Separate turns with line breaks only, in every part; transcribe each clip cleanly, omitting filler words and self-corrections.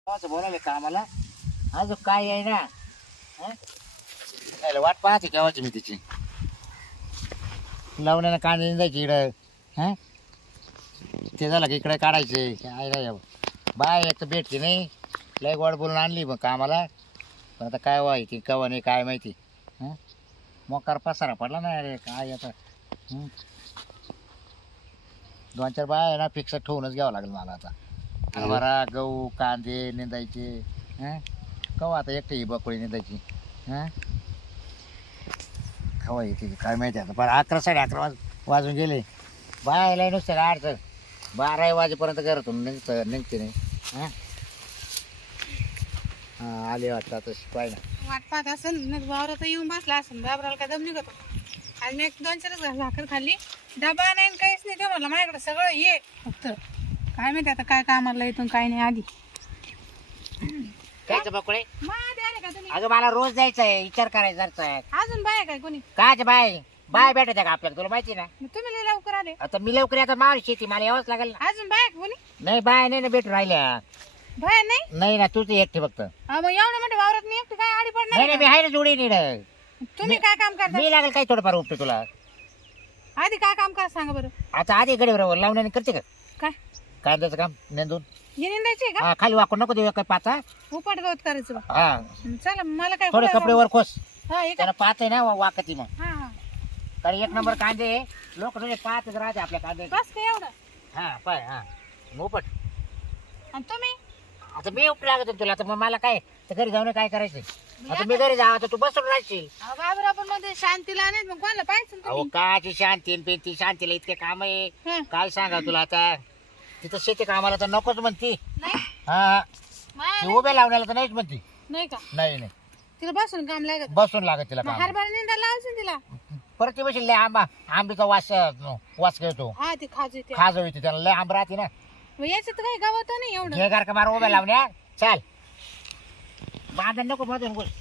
बोलायला कामाला अजून काय आहे ना हं? यायला वाट पाहते केव्हाची मी तिची लावण्यानं कांदे निंदायची इकडं हां ते झालं की इकडे काढायचे काय नाही बाय एक तर भेटते नाही लय गोड बोलून आणली मग कामाला पण आता काय व्हायची कवा नाही काय माहिती हां मोकार पसारा पडला ना अरे काय आता दोन चार बाय ना फिक्स ठेवूनच घ्यावं लागेल मला आता हरभरा गहू कांदे निंदायचे हां कवा आता एकटी ही बकोळी निंदायची हां कवा येते काय माहिती आता पण 11 11:30 वाजून गेले बायला नुसतं अडचण 12 वाजेपर्यंत घरातून निघते नाही हां हां आले वाटतं आता पाय ना
वाट पाहत असेल वावरात येऊन बसला असेल बाबराला काय दम निघतो आज मी 1-2 भाकर खाल्ली डबा नाही काहीच नाही ते म्हणलं माझ्याकडे सगळं ये फक्त काय माहिती आता काय कामाला इथून काय नाही आधी
कायचं बकोळे
आधी आले का तुम्ही
अगं मला रोज जायचं आहे विचार करायचा आहे
अजून बाय काय कोणी
कायचं बाय भेटत आहे का आपल्याला तुला माहिती ना
मग तुम्ही लय लवकर आले
आता मी लवकर आता मावशी शेती मला यावंच लागेल ना
अजून बाय का कोणी
नाही बाय नाही ना भेटून राहिल्या
बाय नाही
नाही ना तूच एकटे फक्त
मग एवढं मोठे वावरात मी एकटी काय आडी
नाही नाही
पडणार
मी आहे ना जोडी नीड
तुम्ही काय काम करता
मी लागेल काही थोडंफार उपटे तुला
आधी काय काम करा सांगा बरं
आता आधी गडी बरोबर लावण्याने करते का
काय
कांद्याचं काम नेंदून
हे निंदायचे का
हा खाली वाकून नको देऊ काय पाचा
उपाट गवत करायचं बा
हा
चला मला काय
थोडे कपडे वर खोस
हा हे
त्याला पाहत आहे ना वाकती मग
हा हा
कारण 1 नंबर कांदे लोक तुझे पाहतच राहते आपल्या कांदे
बस काय एवढं
हा पाय हा मोपट
आणि तुम्ही
आता मी उपटे लागत तुला तर मग मला काय तर घरी जाऊन काय करायचं आता मी घरी जा आता तू बसून राहशील
बाबर आपण मध्ये शांतीला नाही मग कोणाला पाहिजे
अहो
तुम्ही
काची शांती न पेती शांतीला इतके काम आहे
हं.
काय सांगा तुला आता तिथं शेती कामाला तर नकोच म्हणती
नाही
हा
माया
ती उभे लावण्याला तर नाहीच म्हणती
नाही का
नाही नाही
तिला बसून काम लागत
बसून लागत तिला काम
हरभरा निंदा लावायचं तिला
परत ती बसेल लय आंबीचा वास घेतो
हा ती खाजू येते
खाज होती त्याला लय आंब राहते ना
मग याच्यात काही गावत नाही एवढं
घे गार का मार उभे लावण्या चाल बांधण नको मधून गोष्ट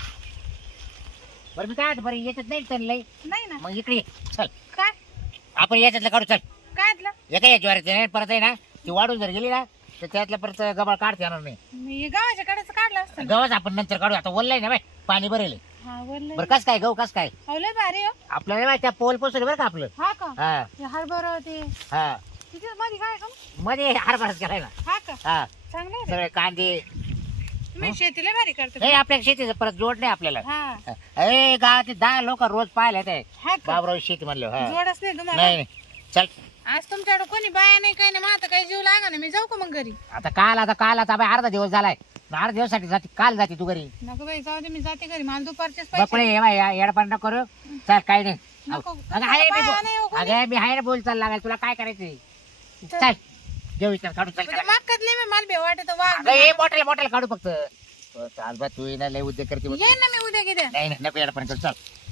बरं मी काय बरं याच्यात नाही तर लय
नाही ना
मग इकडे ये. चल
काय
आपण याच्यातलं काढू चल
काय आतलं
एका या ज्वारीचं नाही परत आहे ना ती वाढून जर गेली ना तर त्यातल्या परत गबाळ काढता येणार नाही
मी हे गावाच्या कडेच काढलं असतं
गव्हाच आपण नंतर काढू आता ओललाय ना बाय पाणी भरेल
हा वरलं
बरं कस काय गहू कस काय
अहो लय भारी हो
आपल्याला माहिती त्या पोल पोचले बरं का आपलं
हा का
हा
हे हरभरा होते
हा
तिथे मध्ये काय का
मध्ये हरभराच केलाय ना
हा का
हा
चांगलं आहे
सगळे कांदे
मी शेतीला भारी करते
हे आपल्या शेतीचं परत जोड नाही आपल्याला
हा
ए गावातले 10 लोक रोज पाहायला येत आहे
हा का
बाबराव शेती म्हणलं हा
जोडच नाही तुम्हाला
नाही नाही. चल
आज तुमच्याकडे कोणी बाया नाही काही नाही मग आता काही जीव लागा ना मी जाऊ का मग घरी
आता काल आता बाय अर्धा दिवस झालाय अर्धा दिवसासाठी जाते काल जाते तू घरी
नको बाई जाऊ दे मी जाते घरी मला दुपारचेच पैसे
बकळे ये बाय येडपण नको करू चल काही नाही
नको.
अगं आहे मी
बाया नाही हो कोणी.
अगं मी आहे ना बोल चाल लागाल तुला काय करायचंय चल जेव विचार काढू चल
म्हणजे मक्कातले मी मला भे वाटत वाघ
अगं हे मोठ्याला काढू फक्त चाल बा तू ना लय उद्योग करते बघ.
येईन ना मी उद्या किती
नाही नाही नको येडपण कर चल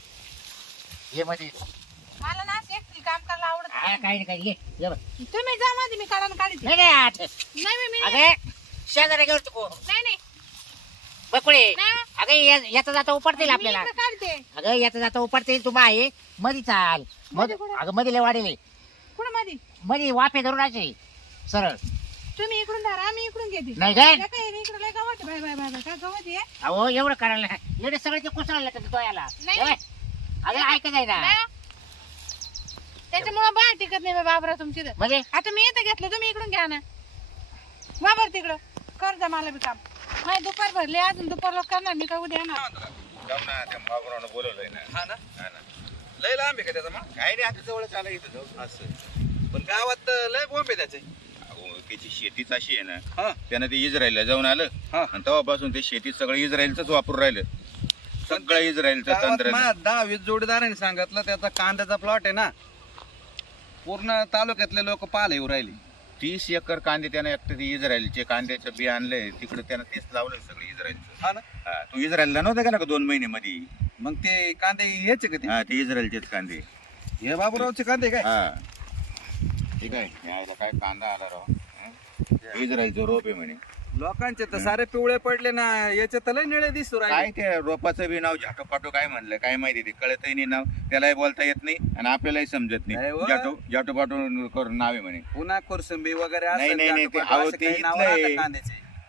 ये मध्ये
मला ना असं एकटी काम करायला आवडत
काही नाही काही ये बघ.
तुम्ही जा मध्ये मी काढायला काढते
नाही नाही आठ
नाही मी
अगं शेजारी घेऊ तू
नाही नाही
बकुळे
नाही.
अगं याचा जाता उपडतील
मी
आपल्याला
इकडं काढते
अगं याचा जाता उपडतील तू आहे मध्ये चाल
मध्ये कुठं?
अगं मध्ये लय वाढेल
कुठं मध्ये
मध्ये वाफे धरून असे सरळ
तुम्ही इकडून धरा मी इकडून घेते
नाही काय
त्या काय इकडं लय गवत आहे. बाय बाय बाय बाय काय गवत आहे
अहो एवढं करायला एवढे सगळे ते कुसळलं तर तो याला
नाही.
ए बाय, अगं ऐकत आहे ना
नाही. त्याच्यामुळे बाय टिकत नाही बाय बाबरा तुमची तर.
म्हणजे
आता मी इथं घेतलं तुम्ही इकडून घ्या ना बाबर तिकडं कर जा मला बी काम नाही दुपार भरली अजून दुपार लोक करणार मी काय उद्या येणार
जाऊ ना त्या बाबूरावनं बोलवलंय ना
हा ना
हा ना
लय लांब आहे का त्याचा मग
काय नाही आता जवळच आलं इथं जाऊ
असं पण गावात लय बोंब आहे त्याचे
अहो त्याची शेतीच अशी आहे ना
हा
त्यानं ते इस्रायलला जाऊन आलं
हा.
आणि तेव्हापासून ते शेतीत सगळं इस्रायलच वापरून राहिलं सगळं इस्रायलचं
गावात
तंत्र
माझ्या 10-20 जोडीदारांनी सांगितलं त्याचा कांद्याचा प्लॉट आहे ना पूर्ण तालुक्यातले लोक पाहायला येऊ राहिले
30 एकर कांदे त्यानं एकटं ते इस्रायलचे कांद्याचं बी आणलंय तिकडे त्यानं तेच लावलंय सगळं इस्रायलचं
हा ना
हा तू इस्रायलला नव्हता गेला का 2 महिने मध्ये
मग ते कांदे यायचे का ते
हा ते इस्रायलचेच कांदे
हे बाबूरावचे कांदे काय
हा ठीक आहे यायला काय कांदा आला राव हं? इस्रायलचं रोप आहे म्हणे
लोकांचे तर सारे पिवळे पडले ना याचे तर लय निळे दिसू
काय
राहिले
ते रोपाचं बी नाव झाटोपाटो काय म्हणलं काय माहिती ते कळतही नाही नाव त्यालाही बोलता येत नाही आणि आपल्यालाही समजत
नाही
नाही
हो.
जाटोपाटो करून नाव आहे म्हणे
पुन्हा कोरसंबी वगैरे
नाही,
असेल,
नाही, नाही, ते-
जाटोपाटो
अहो,
असे
ते
काही नाव
इथलं आहे.
राहतात कांद्याचे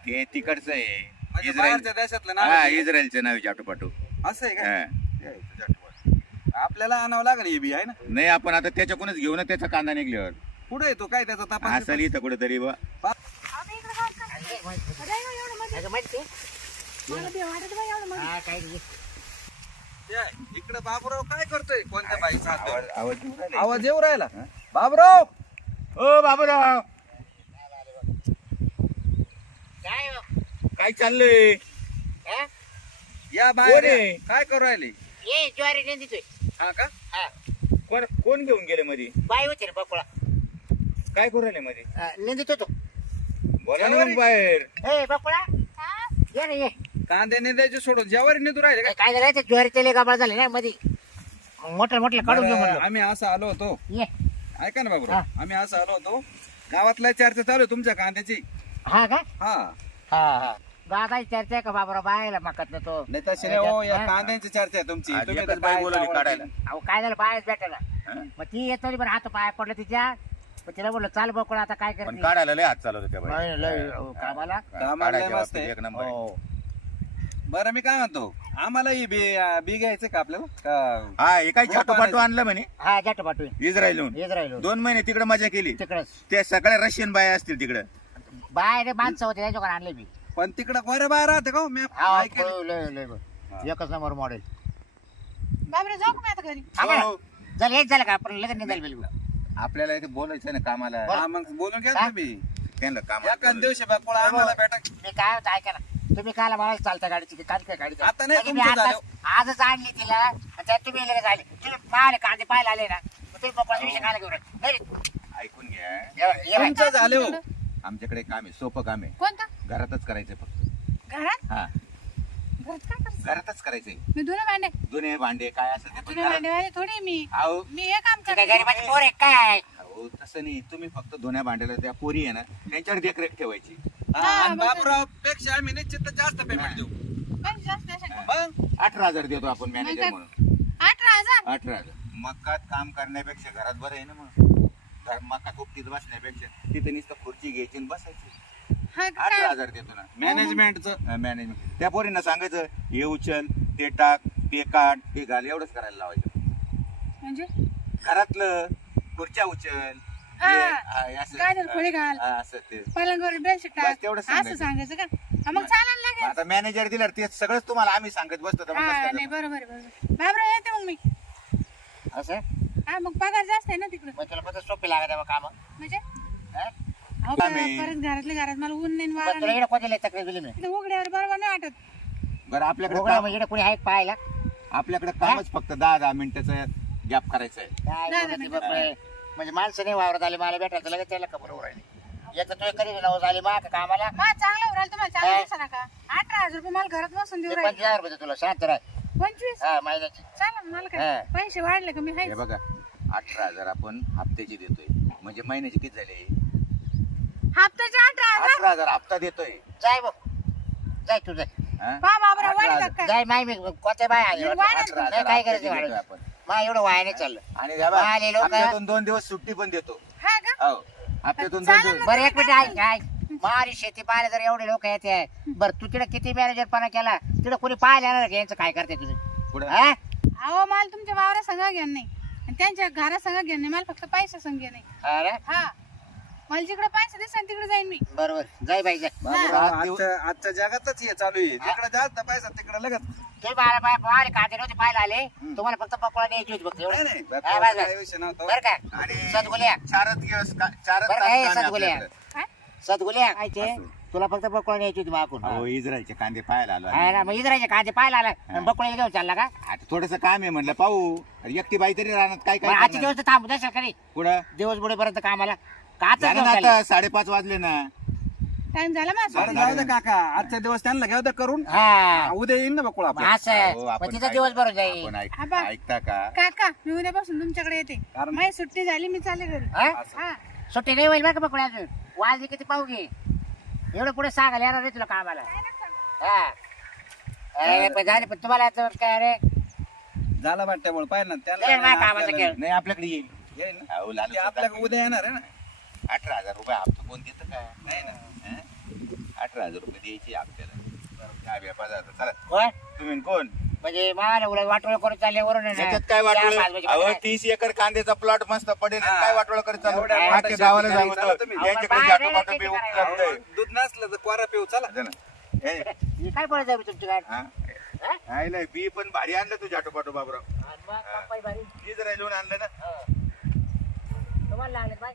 ते तिकडचं आहे
म्हणजे
इस्रायल
बाहेरच्या देशातलं
हा
नाव
इस्रायलचं नाव आहे चाटोपाटो.
असं आहे का?
हा.
ये, तुझ्या आठवण. आपल्याला आणावं लागेल हे बी आहे ना.
नाही आपण आता त्याच्याकडूनच घेऊ ना त्याचा कांदा निघल्यावर
पुढे येतो काय त्याचा तपास
असेल इथं कुठेतरी बा.
आता इकडे काय करताय? अरे एवढं मध्ये.
अगं माहिती
मला बी वाटत बाई एवढं मध्ये.
हा काय नाही.
इकडे बाबूराव काय करतोय कोणत्या बाईचा हात धरून?
आवाज येऊन राहिला.
आवाज येऊ राहिला बाबूराव.
ओ बाबूराव
काय हो?
काय चाललंय?
हा?
या
कोण
बाहेर
आहे?
या. काय करू राहिले?
ये ज्वारी नेंदीतोय.
हा का?
हा.
कोण घेऊन गेले मध्ये?
बाई होती ना बकुळा.
काय करू राहिले मध्ये?
नेंदीत होतो.
बोला ना मग बाहेर.
ए बकुळा
हा?
ये ना ये.
कांदे नेंदायचे सोडून ज्यावर नेंदू राहिले का?
काय झालं ते ज्वारी तेले गाबाळ झाले ना मध्ये. मोठं काढून घेऊ
बरं,
म्हणलं.
आम्ही असं आलो होतो.
ये.
ऐका ना बाबूराव,
हा.
आम्ही असं आलो होतो. गावातला चर्चा चालू आहे तुमच्या कांद्याची.
हा का?
हा
हा हा. दादाची चर्चा आहे का बाबरा बायला माकत ना तो.
नाही तशी नाही हो, या कांद्यांची चर्चा आहे तुमची.
आज
तुम्ही
एकच
तर
बाई
काय
बोलवली
आवडते?
काढायला.
अहो काय झालं बायच भेटायला.
हा?
मग ती येत होती पण हात पाय पडलं तिच्या. मग तिला बोललो चाल बकुळा आता काय
पण
करते.
काढायला लय हात चालवतो त्या बाई.
नाही, लय, अहो, कामाला.
कामाला लय
काढायच्या
मस्त
बाबतीत
आहे.
एक नंबर आहे.
हो.
बरं मी काय म्हणतो, आम्हालाही बी घ्यायचं का आपल्याला का?
हा हे काय चाटोपाटो आणलं म्हणे
हा जाट पाठवून
इस्रायलहून.
येत राहिलो
2 महिने तिकडे मजा केली.
तिकडच
ते सगळ्या रशियन बाया असतील तिकडे.
बाय रे माणसं होते त्याच्याकडे आणले मी.
पण तिकडं बरं बाहेर राहते का हो? मी
हा
ऐकेल.
लय एकच नंबर मॉडेल.
बाबरे जाऊ का मी आता घरी?
हो.
झालं हेच झालं का आपण लगेच निघाल बिलकुल.
आपल्याला इथे बोलायचं ना कामाला.
हा, मग बोलून घ्या
हा?
तुम्ही.
त्यांना
एका
कामाला
दिवशी बापूळ आम्हाला भेटा.
मी काय होतं ऐका ना. तुम्ही काला मला चालता गाडीची काल काय गाडी
आता नाही
मी
तुमचं
आजच आणली तिला आणि त्यात तुम्ही लगेच आले. तुम्ही पाहिले कांदे पाहायला आले ना मग तुम्ही पप्पाचा विषय खायला घेऊन राहिले.
ऐकून घ्या.
ये बाय.
तुमचं झाले हो.
आमच्याकडे काम आहे, सोपं काम आहे.
कोणतं?
घरातच करायचंय फक्त.
घरात?
हा
घरात काय करते?
घरातच करायचंय.
मी धुणं भांडे.
जुने भांडे काय असेल ते पण
धुणं
घरात.
भांडेवाली थोडी मी.
अहो
मी हे काम
ते काय
करते.
गरीबाची पोर आहे काय.
अहो, तसं नाही. तुम्ही फक्त धुण्या भांड्याला त्या पोरी आहे ना त्यांच्यावर देखरेख ठेवायची.
हा, आणि बापूराव पेक्षा आम्ही निश्चित जास्त पेमेंट देऊ.
पण जास्त असेल.
मग
18,000 देतो आपण मॅनेजर
मग
म्हणून.
18,000.
18,000. मकात काम करण्यापेक्षा घरात बरं आहे ना मग. मकात उपटीत बसण्यापेक्षा तिथे नुसतं खुर्ची घ्यायची आणि बसायची.
हा का?
18,000 देतो ना
मॅनेजमेंटचं.
मॅनेजमेंट. त्या पोरींना सांगायचं हे उचल ते टाक ते काढ ते घाल एवढंच करायला लावायचं.
म्हणजे
घरातलं खुर्च्या उचल
हा.
हे असं.
गाजर खोली घाल.
हा, असं ते.
पलंगावर बेडशीट टाक.
बस तेवढंच
असं
सांगायचं.
सांगायचं का? हा, मग चालायला लागेल.
आता मॅनेजर दिल्यावर ते सगळंच तुम्हाला आम्ही सांगत बसतो तर मग कसं
हा
करायचं?
नाही बरोबर आहे, बरोबर. बाबरा येते मग मी.
असं
हा मग पगार जास्त आहे ना तिकडे.
मग तुला कसं सोपी लागत आहे काम.
म्हणजे अहो,
आम्ही-
परत घरातल्या घरात मला ऊन नाही वारा
तुला
नाही.
इकडे कोणती तक्रार दिली मी.
इथं उघड्यावर बरोबर नाही वाटत.
बरं आपल्याकडे
उघडा
काम-
म्हणजे इकडे कोणी आहे पाहायला.
आपल्याकडे कामच फक्त 10-10 मिनिटाचं गॅप करायचं आहे.
काय
नाही,
बोलत ती
नाही.
बापरे. म्हणजे माणसं नाही वावरत आले मला भेटायला लगेच त्याला खबर राहिली. एक तर तुझ्या कधी नवस आली मा का कामाला.
मा चांगला उराल तुम्हाला चांगला
हा.
दिवसा नका. 18,000 रुपये मला घरात बसून देऊ
मी
राहिले.
25,000 रुपये देतो तुला शांत राह.
25.
हा महिन्याची.
चला ना, मला
हा.
काय पैसे वाढले का मी
हे
हायच.
बघा 18,000 आपण हप्त्याची देतोय म्हणजे महिन्याचे किती झाले?
हप्त्याचे 18,000.
18,000 हप्ता देतोय.
जाय बघ जाय तू जाय.
हा?
पहा बाबरा
18,000.
वाढले का?
जाय माय मी कोणत्या बाय आले.
मी वाढत
18,000
नाही काय
हप्त्याची
करायचं
देतोय
वाढत.
आपण.
मा एवढं वाया नाही चाललं.
आणि हे बघा,
आले लोकं.
हप्त्यातून 2 दिवस सुट्टी पण देतो.
हा का?
हो हप्त्यातून 2
चालेल
दिवस.
ना.
बरं एक मिनिट ऐक ऐक. मारी शेती पाहायला जर एवढे लोक येते बरं तू तिकडे किती मॅनेजरपणा केला तिकडे कोणी पाहायला येणार का यांचं काय करते तुम्ही.
पुढं
हा?
अहो मला तुमच्या वावरा संघ घेणं नाही आणि त्यांच्या घरा संघ घेणं नाही. मला फक्त पैसा संघ नाही.
अरे
हा मला जिकडे पैसे दिसेल तिकडे जाईन मी.
बरोबर जाय बाई जाय.
बाबूराव, आजच्या जगातच हे चालू आहे. जिकडे जास्त पैसा तिकडे लगत.
तुम्ही मला बाय पाहिले कांदे नव्हते पाहायला आले तुम्हाला फक्त पकोडा न्यायची होती फक्त एवढं.
नाही,
हा, बस,
काही
बस.
विषय नव्हता.
बरं का
आणि
सदगुल्या
4 दिवस 4
बरं
तास
काय
काम आहे
सदगुल्या
आपल्याकडे.
काय?
सदगुल्या काय ते
असं.
तुला फक्त पकोडा न्यायची होती मागून.
हो इस्रायलचे कांदे पाहायला आलो
हा ना
आम्ही.
मग इधरायचे कांदे पाहायला आला बकोळ्याला घेऊन चालला का.
आता थोडस काम आहे म्हणलं पाहू. अरे एकटी बाई तरी राहणार काय
मग
काय
आजचे
करणार?
दिवस तर थांबू द्या सरकारी
पुढं
दिवस बुडेपर्यंत कामाला का आता
झालं
घेऊन
ना
चालले?
आता 5:30 वाजले ना.
टाइम झाला माझा.
बरं जाऊ दे काका, आजच्या दिवस त्यांना घेऊ दे करून.
हा
उद्या येईन ना बकुळा
मग
आपण.
असं
हो,
मग
आपण
तिचा
काय-
दिवस बरोबर जाईल.
आपण
हा बा.
ऐकता का?
काका मी उद्यापासून तुमच्याकडे येते.
कारण-
माझी सुट्टी झाली मी चालले घरी.
हा?
हा
सुट्टी नाही होईल बरं का पकोड्या अजून वाजली किती पाहू घे एवढं पुढे सांगायला येणार रे तुला कामाला. हा अरे पण झाले पण तुम्हाला आता काय अरे
झाला वाटत्यामुळे पाहिजे ना
चला ना, कामाचं
आपल्याला-
खेळ.
नाही आपल्याकडे येईल.
येईल ना.
अहो, लालच
ते आपल्याकडे
होता.
उद्या येणार आहे ना.
18,000 रुपये हप्ता कोण देतं का?
नाही ना.
हं? 18,000 रुपये द्यायची आपल्याला काय व्यापार झाला. चला
कोण
तुम्ही कोण
म्हणजे मला उलट वाटोळ करून चालले वरून आहे ना.
याच्यात काय
चार
वाटोळ
पाच म्हणजे
अहो
काय?
30 एकर कांद्याचा प्लॉट मस्त पडेल
हा.
काय वाटोळ करत चालू
एवढ्या
आजच्या
मोठ्या
गावाला
शेतकरी
सांगतो
चला तुम्ही.
यांच्याकडे
बाहेर
जाटो
नाही
पाटो
शेती
बी
करायला.
उपलब्ध आहे.
दूध नसलं तर कोरा पिऊ चला.
जा ना. हे,
ही काय पडत आहे तुमची गाडी
हा. नाही नाही बी पण भारी आणलं तू जाटो पाटो बाबराव
आणि मग कंपाई भारी
ही जरा लिहून आणलं ना
तुम्हाला लागले